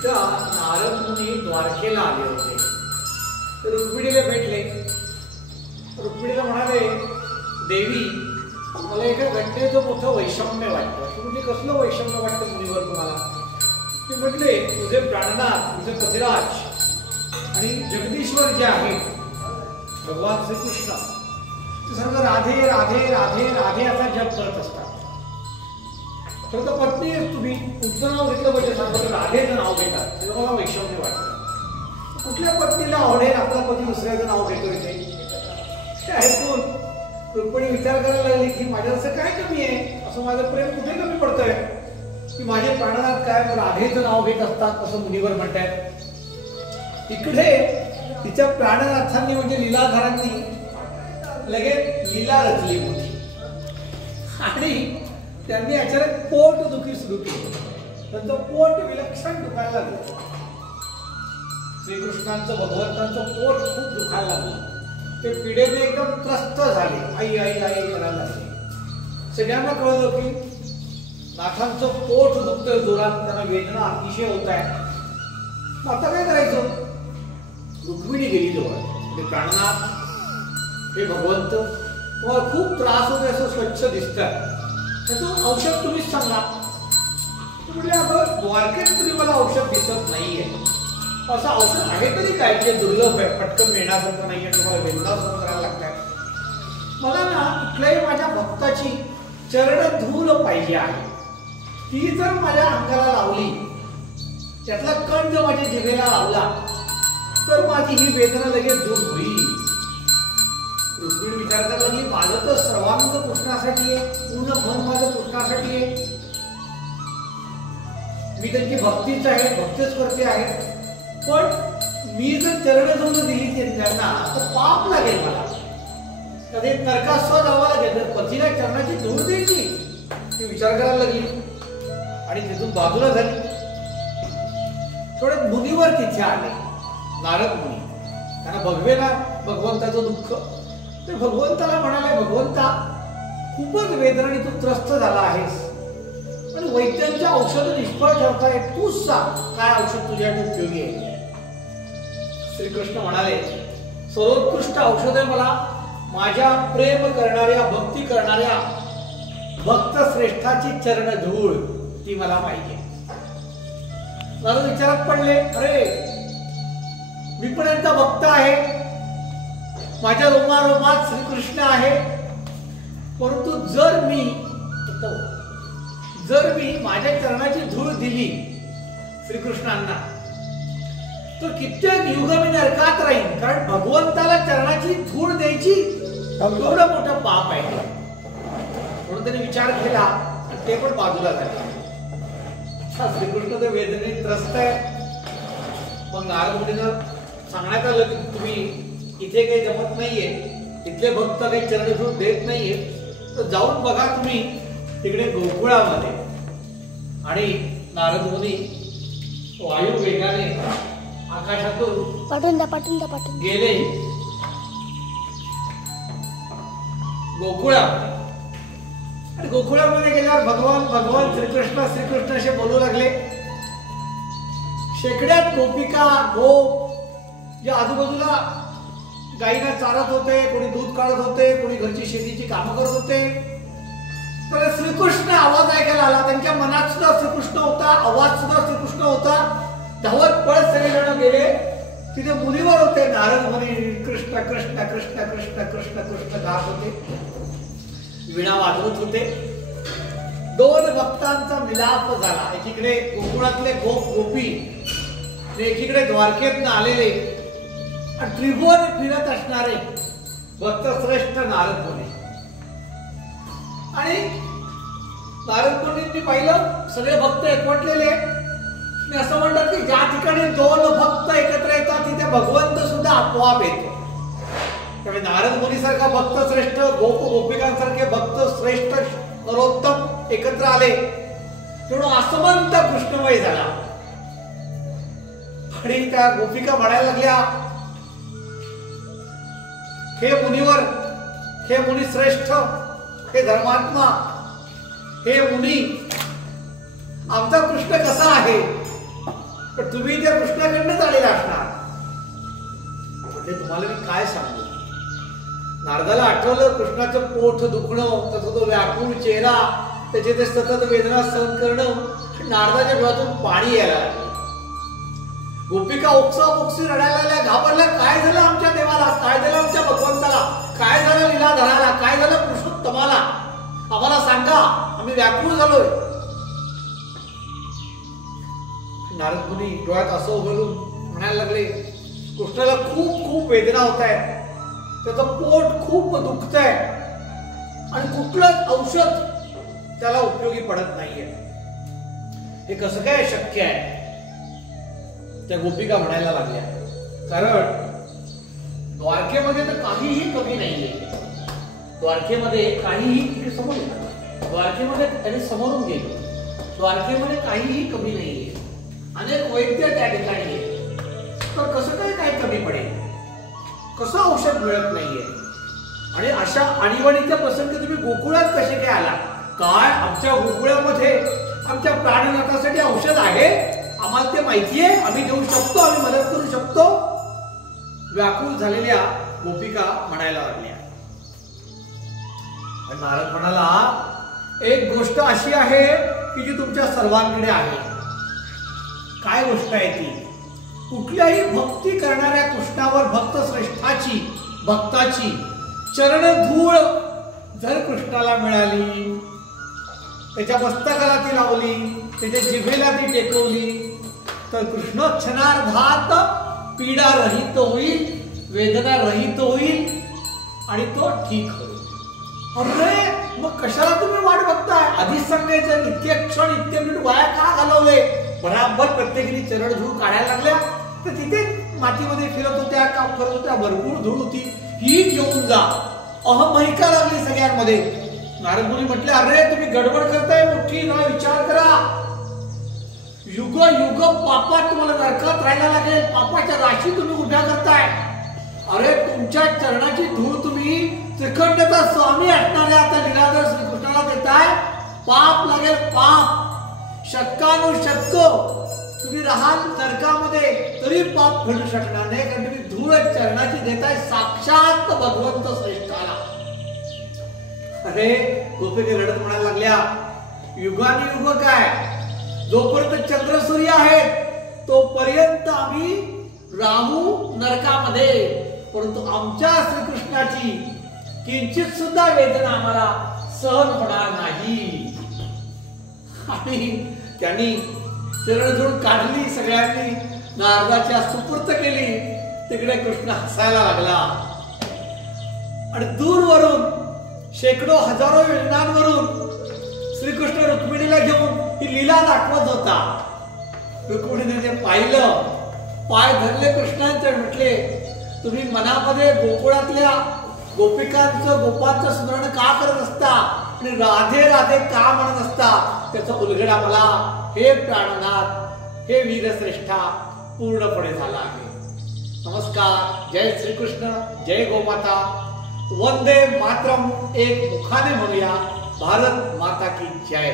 एकदा नारद मुनी द्वारकेला आले होते. तर रुक्मिणीला भेटले. रुक्मिणीला म्हणाले, देवी, मला एका घटनेचं मोठं वैषम्य वाटतं. म्हणजे कसलं वैषम्य वाटतं मुनीवर तुम्हाला? ते म्हटले, तुझे प्राणनाथ, तुझे कपिराज आणि जगदीश्वर जे आहेत भगवान श्रीकृष्ण, ते सर्व राधे राधे राधे राधे असा जप करत असतात. खरं तर पत्नी तुम्ही तुमचं नाव घेतलं पाहिजे, सांगतो राधेचं नाव घेतात, ते मला वैषम्य वाटतं. कुठल्या पत्नीला आवडेल आपला पती दुसऱ्याचं नाव घेतो इथे? ते ऐकून रुक्मिणी विचार करायला लागली की माझ्या असं काय कमी आहे, असं माझं प्रेम कुठे कमी पडतंय की माझे प्राणनाथ काय राधेचं नाव घेत असतात असं मुनीवर म्हणतात. इकडे तिच्या प्राणनाथांनी म्हणजे लीलाधारांनी लगेच लीला रचली होती आणि त्यांनी अचानक पोट दुखी सुरू केली. त्यांचं पोट विलक्षण दुखायला लागलं. श्रीकृष्णांचं भगवंतांचं पोट खूप दुखायला लागलं. ते पिढेने एकदम त्रस्त झाले, आई आई आई करायला लागले. सगळ्यांना कळलं की नाथांचं पोट दुखतंय जोरात, त्यांना वेदना अतिशय होत आहे. आता काय करायचं? रुक्मिणी गेली जवळ. ते प्राणनाथ, हे भगवंत, तुम्हाला खूप त्रास होते असं स्वच्छ दिसतंय, त्याचं औषध तुम्हीच सांगा. म्हणजे अगं द्वारकेत तरी मला औषध दिसत नाहीये. असं औषध आहे तरी काय जे दुर्लभ आहे, पटकन मिळण्यासारखं नाहीये, तुम्हाला वेदना सहन करायला लागलाय. मला ना कुठल्याही माझ्या भक्ताची चरणधूल पाहिजे आहे. ती जर माझ्या अंगाला लावली, त्यातला कण जर माझ्या जिभेला लावला, तर माझी ही वेदना लगेच दूर होईल. रुक्मिणी विचार करायला लागली, माझं तर सर्वांग कृष्णासाठी आहे, पूर्ण मन माझं कृष्णासाठी आहे. मी त्यांची भक्तीच आहे, भक्तीच करते आहे. पण मी जर चरणधूल दिली त्यांना तर पाप लागेल मला, कधी नरकास्वाद व्हावा लागेल. तर पतीला चरणाची धूळ द्यायची, ती विचार करायला लागली आणि तिथून बाजूला झाली. थोडे मुनीवर तिथे आले, नारद मुनी. त्यांना बघवेना भगवंताचं दुःख. ते भगवंताला म्हणाले, भगवंता, खूपच वेदनाने तू त्रस्त झाला आहेस आणि वैद्यांच्या औषध निष्फळ ठरताय, तूच सांग काय औषध तुझ्यासाठी उपयोगी आहे. श्रीकृष्ण म्हणाले, सर्वोत्कृष्ट औषध आहे मला माझ्या प्रेम करणाऱ्या, भक्ती करणाऱ्या भक्त श्रेष्ठाची चरण धूळ, ती मला पाहिजे. नारद विचारात पडले, अरे मी पण यांचा भक्त आहे, माझ्या रोमारोमात श्रीकृष्ण आहे. परंतु जर मी माझ्या चरणाची धूळ दिली श्रीकृष्णांना, तर कित्येक युग मी नरकात राहीन. कारण भगवंताला चरणाची धूळ द्यायची एवढं मोठं पाप आहे. म्हणून त्यांनी विचार केला आणि ते पण बाजूला झाले. श्रीकृष्ण ते वेदनेत त्रस्त आहे. मग नारद मुनींना सांगण्यात आलं की तुम्ही इथे काही जमत नाहीये, इथले भक्त काही चरणधूळ देत नाहीये, तर जाऊन बघा तुम्ही तिकडे गोकुळामध्ये. आणि नारद मुनी वायू वेगाने आकाशातून पाठवून गेले गोकुळामध्ये. आणि गोकुळामध्ये गेल्यावर भगवान श्रीकृष्ण असे बोलू लागले. शेकड्यात गोपिका गोप जे आजूबाजूला गाईला चारत होते, कोणी दूध काढत होते, कोणी घरची शेतीची कामं करत होते. तर श्रीकृष्ण आवाज ऐकायला आला. त्यांच्या मनात सुद्धा श्रीकृष्ण होता, आवाज सुद्धा श्रीकृष्ण होता. धावत पळत सगळेजण गेले. तिथे मुनीवर होते नारद मुनी. कृष्ण कृष्ण कृष्ण कृष्ण कृष्ण कृष्ण गात होते, विणा वाजवत होते. दोन भक्तांचा मिलाप झाला. एकीकडे गोकुळातले गोप गोपी, एकीकडे द्वारकेतनं आलेले आणि त्रिभुवन फिरत असणारे भक्त श्रेष्ठ नारद मुनी. आणि नारद मुनींनी पाहिलं सगळे भक्त एकवटलेले. असं म्हणतात की ज्या ठिकाणी दोन भक्त एकत्र येतात तिथे भगवंत सुद्धा आपोआप येतो. त्यामुळे नारद मुनी सारखा भक्त श्रेष्ठ, गोप गोपिकांसारखे भक्त श्रेष्ठ नरोत्तम एकत्र आले, तेवढं असमंत कृष्णमय झाला. आणि त्या गोपिका म्हणायला लागल्या, हे मुनीवर, हे मुनी श्रेष्ठ, हे धर्मात्मा, हे मुनी, आमचा कृष्ण कसा आहे? तुम्ही त्या कृष्णाकडनंच आलेला असणार. म्हणजे तुम्हाला मी काय सांगू, नारदाला आठवलं कृष्णाचं पोट दुखणं, त्याचा तो व्याकुळ चेहरा, त्याचे ते सतत वेदना सहन करणं. नारदाच्या डोळ्यातून पाणी यायला लागलं. गोपिका ओक्साबोक्सी रडायला लागल्या, घाबरल्या. काय झालं आमच्या देवाला, काय झालं आमच्या भगवंताला, काय झालं लीलाधराला, काय झालं पुरुषोत्तमाला, आम्हाला सांगा, आम्ही व्याकुळ झालोय. नारद मुनी डोळ्यात असं उघडून म्हणायला लागले, कृष्णाला खूप खूप वेदना होत आहेत, त्याचं पोट खूप दुखतंय आणि कुठलंच औषध त्याला उपयोगी पडत नाहीये. हे कसं काय शक्य आहे? त्या गोपिका म्हणायला लागल्या, कारण द्वारकेमध्ये तर काहीही कमी नाहीये. द्वारकेमध्ये काहीही समोर येणार, द्वारकेमध्ये त्याने समोरून गेलो, द्वारकेमध्ये काहीही कमी नाहीये. अनेक वैद्य त्या ठिकाणी आहे, तर कसं काय कमी पडेल, कसं औषध मिळत नाहीये? आणि अशा आणीबाणीच्या प्रसंगी तुम्ही गोकुळात कसे काय आला? काय आमच्या गोकुळामध्ये आमच्या प्राणनाथासाठी औषध आहे, आम्हाला ते माहितीये, आम्ही देऊ शकतो, आम्ही मदत करू शकतो. व्याकुळ झालेल्या गोपिका म्हणायला लागल्या. नारद म्हणाला, एक गोष्ट अशी आहे की जी तुमच्या सर्वांकडे आहे. काय गोष्ट आहे ती? कुठल्याही भक्ती करणाऱ्या कृष्णावर भक्त श्रेष्ठाची, भक्ताची चरणधूळ जर कृष्णाला मिळाली, त्याच्या मस्तकाला ती लावली, त्याच्या जिभेला ती टेकवली, तर कृष्ण क्षणार्धात पीडा रहित होईल, वेदना रहित होईल आणि तो ठीक होईल. अरे मग कशाला तुम्ही वाट बघताय? आधीच सांगायचं, इतके क्षण इतके मिनिट वाया का घालवले? बराबर प्रत्येकीने चरण धूळ काढायला लागल्या, तर तिथे मातीमध्ये फिरत होत्या, काम करत होत्या, भरपूर धूळ होती, ही घेऊन जा. अहमहिका लागली सगळ्यांमध्ये. नारद मुनी म्हटले, अरे तुम्ही गडबड करताय मोठी, जरा विचार करा. युग युग पापात तुम्हाला नरकात राहायला लागेल, पापाच्या राशी तुम्ही उभ्या करताय. अरे तुमच्या चरणाची धूळ तुम्ही त्रिखंडचा स्वामी असणाऱ्या आता लीलाधर श्रीकृष्णाला देताय, पाप लागेल पाप. शतकानुशतक तुम्ही राहाल नरकामध्ये तरी पाप घडू शकणार नाही, कारण तुम्ही धूळ चरणाची देताय साक्षात भगवंत श्रेष्ठाला. अरे गोपिका रडत म्हणायला लागल्या, युगाने युग काय, जोपर्यंत चंद्र सूर्य आहेत तोपर्यंत आम्ही राहू नरकामध्ये, परंतु आमच्या श्रीकृष्णाची किंचित सुद्धा वेदना आम्हाला सहन होणार नाही. आणि त्यांनी चरणधूळ काढली, सगळ्यांनी नारदाच्या सुपूर्त केली. तिकडे कृष्ण हसायला लागला आणि दूरवरून शेकडो हजारो योजनांवरून श्रीकृष्ण रुक्मिणीला घेऊन ही लीला दाखवत होता. रुक्मिणीने ते पाहिलं, पाय धरले कृष्णांचे, म्हटले, तुम्ही मनामध्ये गोकुळातल्या गोपिकांचं गोपांचं स्मरण का करत असता आणि राधे राधे का म्हणत असता, त्याचा उलगडा मला हे प्राणनाथ, हे वीरश्रेष्ठा पूर्णपणे झाला आहे. नमस्कार. जय श्रीकृष्ण, जय गोमाता, वंदे मातरम. एक मुखाने म्हणूया, भारत माता की जय.